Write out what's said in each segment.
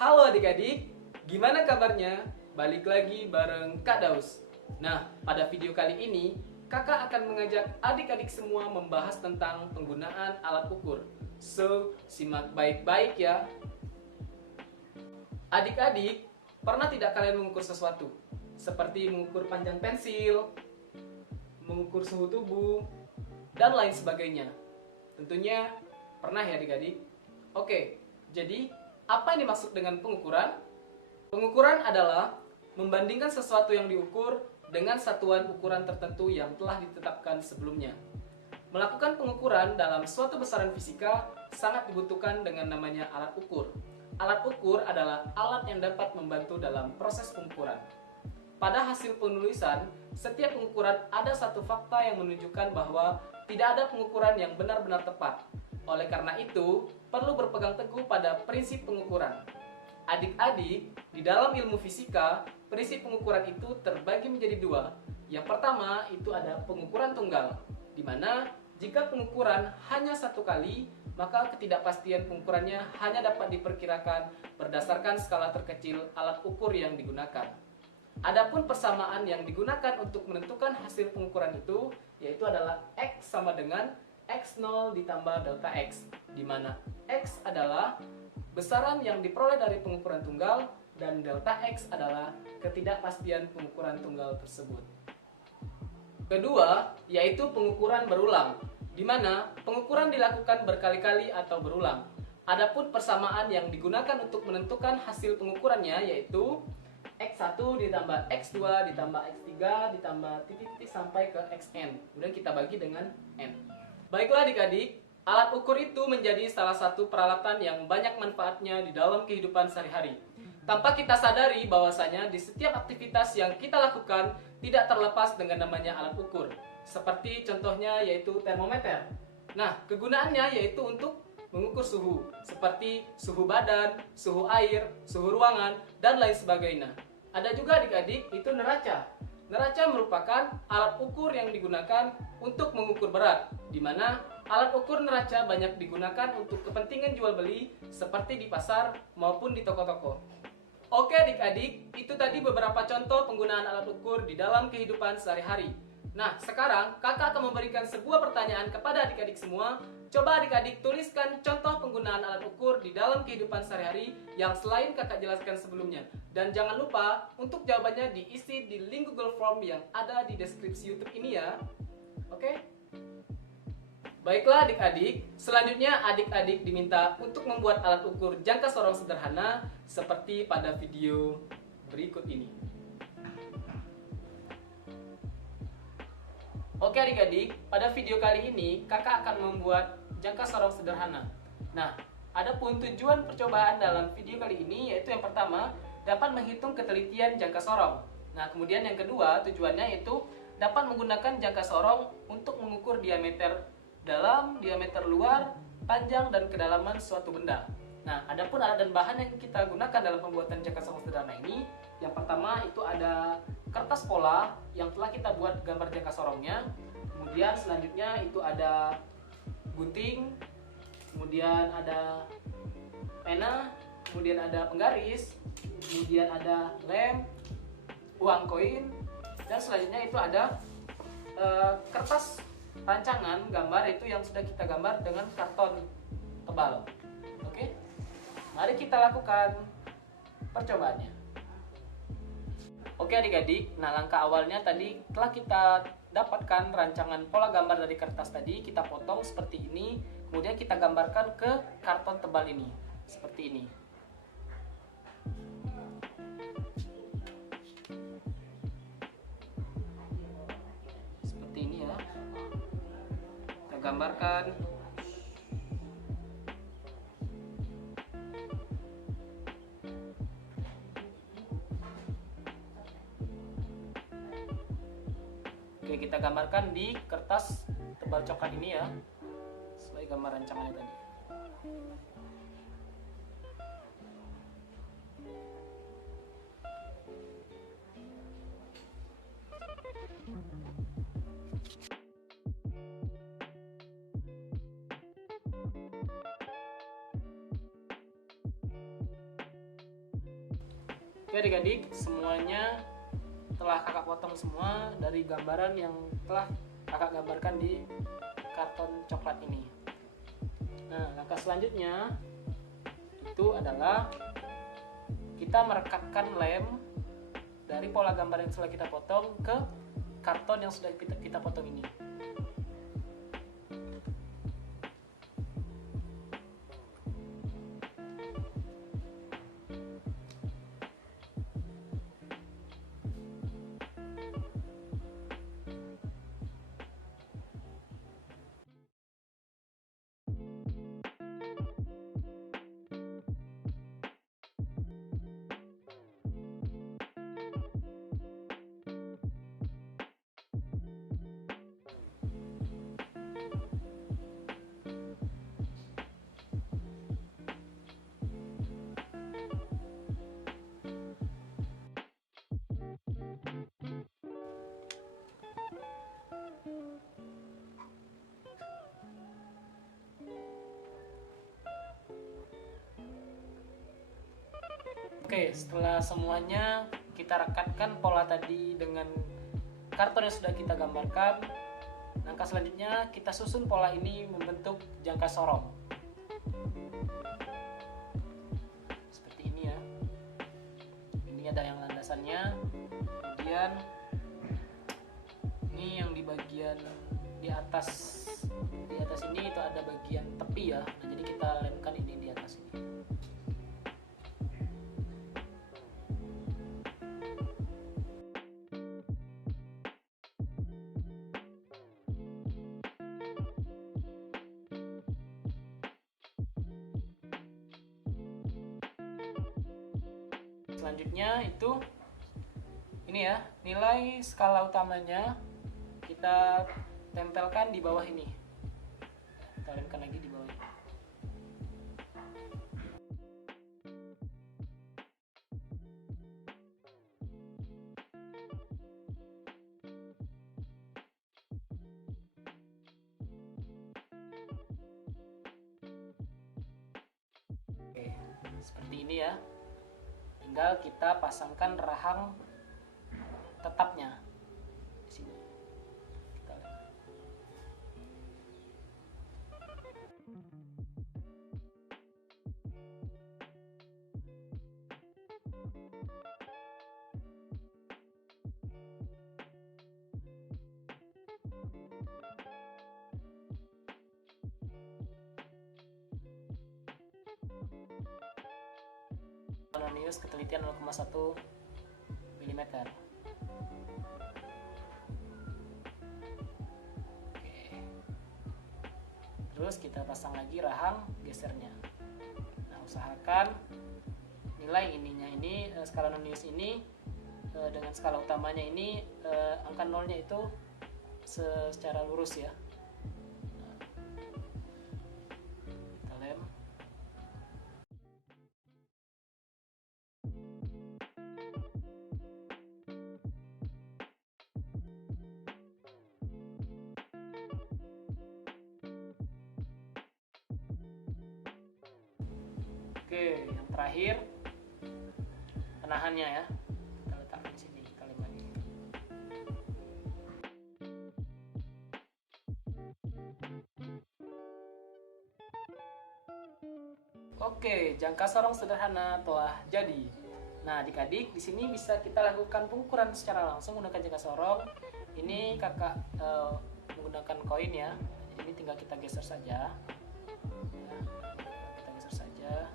Halo adik-adik, gimana kabarnya? Balik lagi bareng Kak Daus. Nah, pada video kali ini, kakak akan mengajak adik-adik semua membahas tentang penggunaan alat ukur. So, simak baik-baik ya. Adik-adik, pernah tidak kalian mengukur sesuatu? Seperti mengukur panjang pensil, mengukur suhu tubuh, dan lain sebagainya. Tentunya pernah ya adik-adik? Oke, jadi apa yang dimaksud dengan pengukuran? Pengukuran adalah membandingkan sesuatu yang diukur dengan satuan ukuran tertentu yang telah ditetapkan sebelumnya. Melakukan pengukuran dalam suatu besaran fisika sangat dibutuhkan dengan namanya alat ukur. Alat ukur adalah alat yang dapat membantu dalam proses pengukuran. Pada hasil penulisan, setiap pengukuran ada satu fakta yang menunjukkan bahwa tidak ada pengukuran yang benar-benar tepat. Oleh karena itu, perlu berpegang teguh pada prinsip pengukuran. Adik-adik, di dalam ilmu fisika, prinsip pengukuran itu terbagi menjadi dua. Yang pertama, itu ada pengukuran tunggal, di mana jika pengukuran hanya satu kali, maka ketidakpastian pengukurannya hanya dapat diperkirakan berdasarkan skala terkecil alat ukur yang digunakan. Adapun persamaan yang digunakan untuk menentukan hasil pengukuran itu, yaitu adalah X sama dengan X0 ditambah delta X, di mana X adalah besaran yang diperoleh dari pengukuran tunggal dan delta X adalah ketidakpastian pengukuran tunggal tersebut. Kedua, yaitu pengukuran berulang, di mana pengukuran dilakukan berkali-kali atau berulang. Adapun persamaan yang digunakan untuk menentukan hasil pengukurannya yaitu X1 ditambah X2 ditambah X3 ditambah titik-titik sampai ke Xn. Kemudian kita bagi dengan N. Baiklah adik-adik, alat ukur itu menjadi salah satu peralatan yang banyak manfaatnya di dalam kehidupan sehari-hari. Tanpa kita sadari bahwasanya di setiap aktivitas yang kita lakukan tidak terlepas dengan namanya alat ukur. Seperti contohnya yaitu termometer. Nah, kegunaannya yaitu untuk mengukur suhu, seperti suhu badan, suhu air, suhu ruangan, dan lain sebagainya. Ada juga adik-adik itu neraca. Neraca merupakan alat ukur yang digunakan untuk mengukur berat, di mana alat ukur neraca banyak digunakan untuk kepentingan jual beli seperti di pasar maupun di toko-toko. Oke adik-adik, itu tadi beberapa contoh penggunaan alat ukur di dalam kehidupan sehari-hari. Nah, sekarang kakak akan memberikan sebuah pertanyaan kepada adik-adik semua. Coba adik-adik tuliskan contoh penggunaan alat ukur di dalam kehidupan sehari-hari yang selain kakak jelaskan sebelumnya. Dan jangan lupa untuk jawabannya diisi di link Google Form yang ada di deskripsi YouTube ini ya. Oke? Baiklah adik-adik, selanjutnya adik-adik diminta untuk membuat alat ukur jangka sorong sederhana seperti pada video berikut ini. Oke adik-adik, pada video kali ini kakak akan membuat jangka sorong sederhana. Nah, adapun tujuan percobaan dalam video kali ini yaitu yang pertama, dapat menghitung ketelitian jangka sorong. Nah, kemudian yang kedua tujuannya yaitu dapat menggunakan jangka sorong untuk mengukur diameter dalam, diameter luar, panjang, dan kedalaman suatu benda. Nah, adapun alat dan bahan yang kita gunakan dalam pembuatan jangka sorong sederhana ini, yang pertama itu ada kertas pola yang telah kita buat gambar jangka sorongnya. Kemudian selanjutnya itu ada gunting, kemudian ada pena, kemudian ada penggaris, kemudian ada lem, uang koin, dan selanjutnya itu ada kertas rancangan gambar itu yang sudah kita gambar dengan karton tebal. Oke, mari kita lakukan percobaannya. Oke adik-adik, nah langkah awalnya tadi telah kita dapatkan rancangan pola gambar dari kertas tadi, kita potong seperti ini, kemudian kita gambarkan ke karton tebal ini, seperti ini. Seperti ini ya, kita gambarkan. Oke, kita gambarkan di kertas tebal coklat ini ya, sesuai gambar rancangannya tadi. Oke adik-adik, semuanya telah kakak potong semua dari gambaran yang telah kakak gambarkan di karton coklat ini. Nah, langkah selanjutnya itu adalah kita merekatkan lem dari pola gambar yang sudah kita potong ke karton yang sudah kita potong ini. Oke, setelah semuanya kita rekatkan pola tadi dengan karton yang sudah kita gambarkan, langkah selanjutnya kita susun pola ini membentuk jangka sorong. Seperti ini ya. Ini ada yang landasannya, kemudian ini yang di bagian di atas ini itu ada bagian tepi ya. Nah, jadi kita lemkan ini di atas ini. Selanjutnya itu ini ya, nilai skala utamanya kita tempelkan di bawah ini. Kita lemkan lagi di bawah ini. Oke, seperti ini ya. Tinggal kita pasangkan rahang tetapnya di sini. Kita lihat. Nonius ketelitian 0,1 mm. Oke. Terus kita pasang lagi rahang gesernya. Nah, usahakan nilai ininya ini skala Nonius ini dengan skala utamanya ini angka nolnya itu secara lurus ya. Kita lem. Oke, yang terakhir penahannya ya. Kita letakkan di sini kalimatnya. Oke, jangka sorong sederhana telah jadi. Nah, adik-adik di sini bisa kita lakukan pengukuran secara langsung menggunakan jangka sorong. Ini kakak menggunakan koin ya. Jadi ini tinggal kita geser saja. Ya, kita geser saja.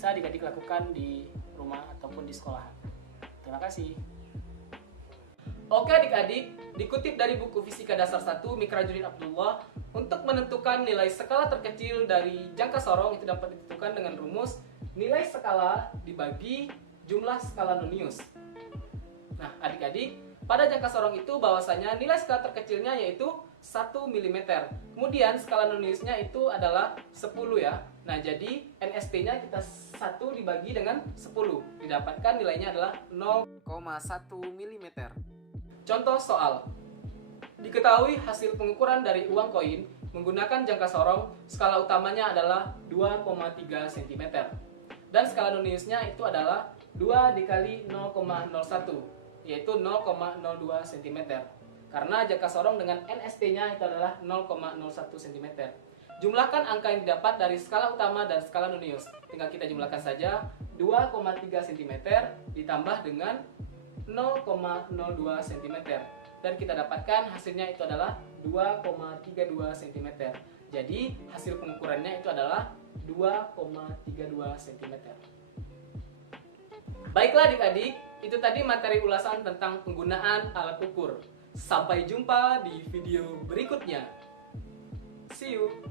Bisa adik-adik lakukan di rumah ataupun di sekolah. Terima kasih. Oke adik-adik, dikutip dari buku Fisika Dasar 1 Mikrajudin Abdullah, untuk menentukan nilai skala terkecil dari jangka sorong itu dapat ditentukan dengan rumus nilai skala dibagi jumlah skala Nonius. Nah adik-adik, pada jangka sorong itu bahwasanya nilai skala terkecilnya yaitu 1 mm. Kemudian skala Noniusnya itu adalah 10 ya. Nah, jadi NSP-nya kita 1 dibagi dengan 10. Didapatkan nilainya adalah 0,1 mm. Contoh soal. Diketahui hasil pengukuran dari uang koin menggunakan jangka sorong, skala utamanya adalah 2,3 cm. Dan skala noniusnya itu adalah 2 dikali 0,01, yaitu 0,02 cm. Karena jangka sorong dengan NSP-nya itu adalah 0,01 cm. Jumlahkan angka yang didapat dari skala utama dan skala nonius. Tinggal kita jumlahkan saja 2,3 cm ditambah dengan 0,02 cm. Dan kita dapatkan hasilnya itu adalah 2,32 cm. Jadi hasil pengukurannya itu adalah 2,32 cm. Baiklah adik-adik, itu tadi materi ulasan tentang penggunaan alat ukur. Sampai jumpa di video berikutnya. See you!